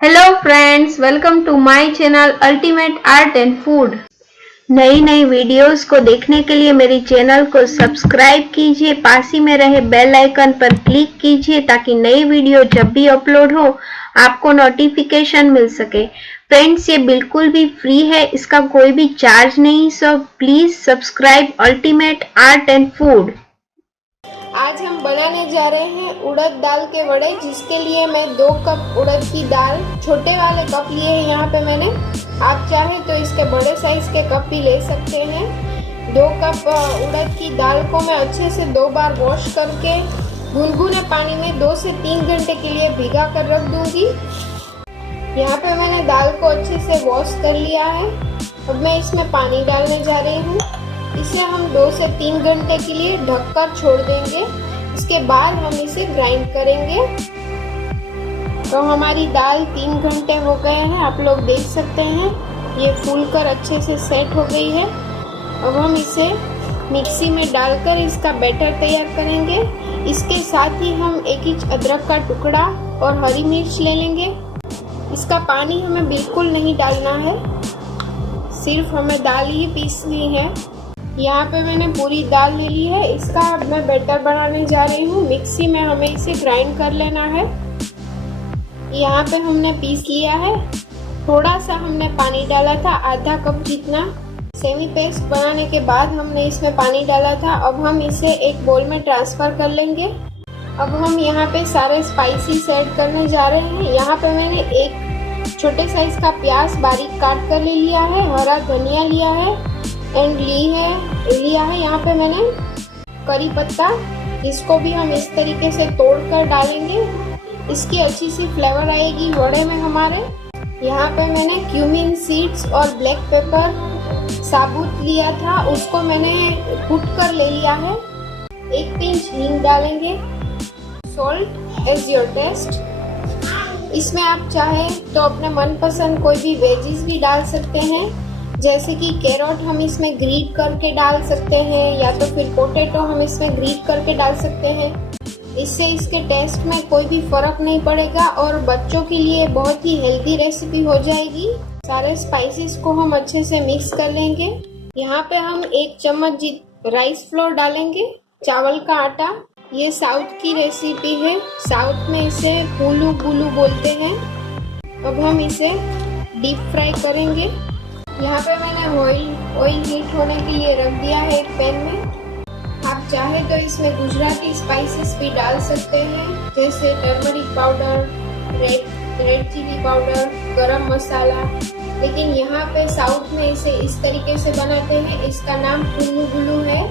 Hello friends, welcome to my channel ultimate art and food. नई नई videos को देखने के लिए मेरी चैनल को सब्सक्राइब कीजिए, पास ही में रहे बेल आइकन पर क्लिक कीजिए ताकि नई वीडियो जब भी अपलोड हो आपको नोटिफिकेशन मिल सके। फ्रेंड्स, ये बिल्कुल भी फ्री है, इसका कोई भी चार्ज नहीं, so please subscribe ultimate art and food. आज हम बनाने जा रहे हैं उड़द दाल के वड़े, जिसके लिए मैं 2 कप उड़द की दाल छोटे वाले कप लिए हैं यहाँ पे मैंने। आप चाहे तो इसके बड़े साइज के कप भी ले सकते हैं। 2 कप उड़द की दाल को मैं अच्छे से 2 बार वॉश करके गुनगुने पानी में 2 से 3 घंटे के लिए भिगा कर रख दूंगी। यहाँ पे मैंने दाल को अच्छे से वॉश कर लिया है। अब मैं इसमें पानी डालने जा रही हूँ। इसे हम 2 से 3 घंटे के लिए ढककर छोड़ देंगे। इसके बाद हम इसे ग्राइंड करेंगे। तो हमारी दाल 3 घंटे हो गए हैं, आप लोग देख सकते हैं ये फूलकर अच्छे से सेट हो गई है। अब हम इसे मिक्सी में डालकर इसका बैटर तैयार करेंगे। इसके साथ ही हम 1 इंच अदरक का टुकड़ा और हरी मिर्च ले लेंगे। इसका पानी हमें बिल्कुल नहीं डालना है, सिर्फ हमें दाल ही पीसनी है। यहाँ पे मैंने पूरी दाल ले ली है। इसका अब मैं बैटर बनाने जा रही हूँ। मिक्सी में हमें इसे ग्राइंड कर लेना है। यहाँ पे हमने पीस लिया है। थोड़ा सा हमने पानी डाला था, आधा कप जितना। सेमी पेस्ट बनाने के बाद हमने इसमें पानी डाला था। अब हम इसे एक बोल में ट्रांसफ़र कर लेंगे। अब हम यहाँ पे सारे स्पाइसेस ऐड करने जा रहे हैं। यहाँ पे मैंने एक छोटे साइज का प्याज बारीक काट कर ले लिया है, हरा धनिया लिया है एंड लिया है यहाँ पे मैंने करी पत्ता, इसको भी हम इस तरीके से तोड़कर डालेंगे। इसकी अच्छी सी फ्लेवर आएगी वड़े में हमारे। यहाँ पे मैंने क्यूमिन सीड्स और ब्लैक पेपर साबुत लिया था, उसको मैंने कूट कर ले लिया है। 1 पिंच हींग डालेंगे। Salt as your taste. इसमें आप चाहे तो अपने मनपसंद कोई भी वेजीज भी डाल सकते हैं, जैसे कि कैरोट हम इसमें ग्रीट करके डाल सकते हैं, या तो फिर पोटैटो हम इसमें ग्रीट करके डाल सकते हैं। इससे इसके टेस्ट में कोई भी फर्क नहीं पड़ेगा और बच्चों के लिए बहुत ही हेल्दी रेसिपी हो जाएगी। सारे स्पाइसेस को हम अच्छे से मिक्स कर लेंगे। यहाँ पे हम 1 चम्मच राइस फ्लोर डालेंगे, चावल का आटा। ये साउथ की रेसिपी है, साउथ में इसे पुनुगulu बोलते हैं। अब हम इसे डीप फ्राई करेंगे। यहाँ पे मैंने ऑयल हीट होने के लिए रख दिया है एक पैन में। आप चाहे तो इसमें गुजराती स्पाइसेस भी डाल सकते हैं, जैसे turmeric powder, red chilli powder, गरम मसाला। लेकिन यहाँ पे साउथ में इसे इस तरीके से बनाते हैं। इसका नाम punugulu है।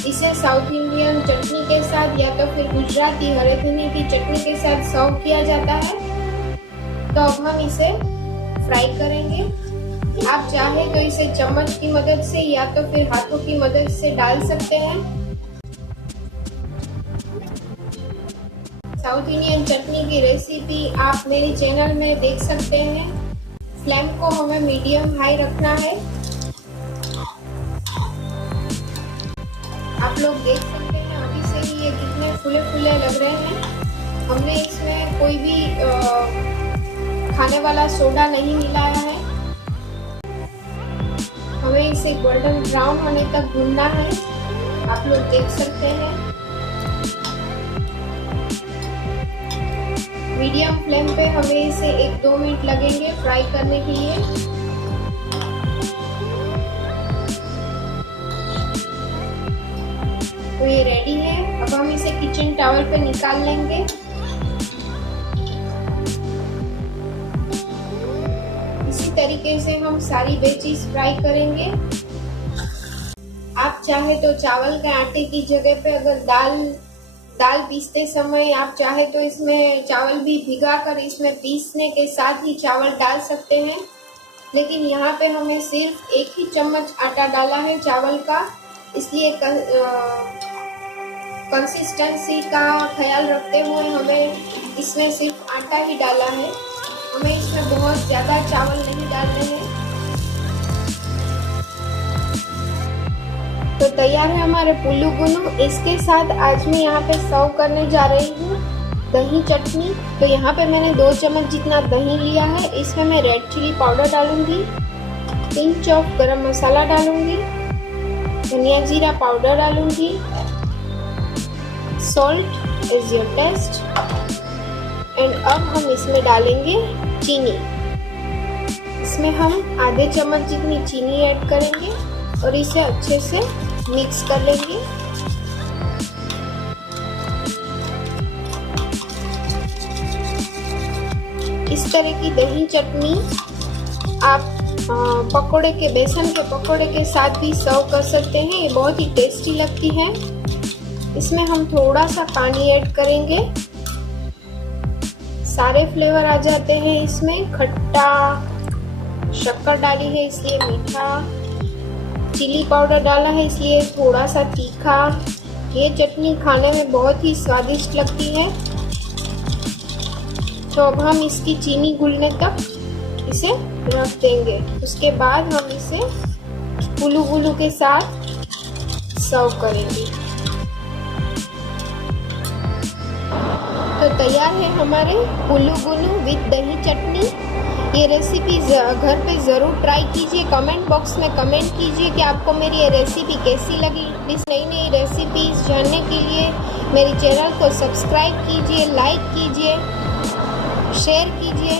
इसे साउथ इंडियन चटनी के साथ या तो फिर गुजराती हरे धनिया की चटनी के साथ सर्व किया जाता है। तो अब हम इसे फ्राई करेंगे। आप चाहे तो इसे चम्मच की मदद से या तो फिर हाथों की मदद से डाल सकते हैं। साउथ इंडियन चटनी की रेसिपी आप मेरे चैनल में देख सकते हैं। फ्लेम को हमें मीडियम हाई रखना है। आप लोग देख सकते हैं अभी से ही ये कितने फूले फूले लग रहे हैं। हमने इसमें कोई भी खाने वाला सोडा नहीं मिलाया है। हमें इसे गोल्डन ब्राउन होने तक भूनना है, आप लोग देख सकते हैं। मीडियम फ्लेम पे हमें इसे 1-2 मिनट लगेंगे फ्राई करने के लिए। तो ये रेडी है। अब हम इसे किचन टॉवल पे निकाल लेंगे। इसी तरीके से हम सारी वेजीज फ्राई करेंगे। आप चाहे तो चावल के आटे की जगह पे अगर दाल पीसते समय आप चाहे तो इसमें चावल भी भिगाकर इसमें पीसने के साथ ही चावल डाल सकते हैं। लेकिन यहाँ पे हमें सिर्फ 1 ही चम्मच आटा डाला है चावल का, इसलिए कंसिस्टेंसी का ख्याल रखते हुए हमें इसमें सिर्फ आटा ही डाला है। हमें इसमें बहुत ज़्यादा चावल नहीं डालने हैं। तो तैयार है हमारे पुनुगulu। इसके साथ आज मैं यहाँ पे सर्व करने जा रही हूँ दही चटनी। तो यहाँ पे मैंने 2 चम्मच जितना दही लिया है। इसमें मैं रेड चिली पाउडर डालूंगी, पिंच ऑफ गरम मसाला डालूंगी, धनिया जीरा पाउडर डालूंगी, salt is your taste. And अब हम इसमें डालेंगे चीनी। इसमें हम आधे चम्मच जितनी चीनी ऐड करेंगे और इसे अच्छे से मिक्स कर लेंगे। इस तरह की दही चटनी आप पकोड़े के, बेसन के पकोड़े के साथ भी सर्व कर सकते हैं। ये बहुत ही टेस्टी लगती है। इसमें हम थोड़ा सा पानी ऐड करेंगे, सारे फ्लेवर आ जाते हैं इसमें। खट्टा, शक्कर डाली है इसलिए मीठा, चिली पाउडर डाला है इसलिए थोड़ा सा तीखा। ये चटनी खाने में बहुत ही स्वादिष्ट लगती है। तो अब हम इसकी चीनी घुलने तक इसे रख देंगे। उसके बाद हम इसे पुनुगुलु के साथ सर्व करेंगे। तो तैयार है हमारे पुनुगुलु विद दही चटनी। ये रेसिपी घर पे ज़रूर ट्राई कीजिए। कमेंट बॉक्स में कमेंट कीजिए कि आपको मेरी ये रेसिपी कैसी लगी। इस नई नई रेसिपीज़ जानने के लिए मेरे चैनल को सब्सक्राइब कीजिए, लाइक कीजिए, शेयर कीजिए।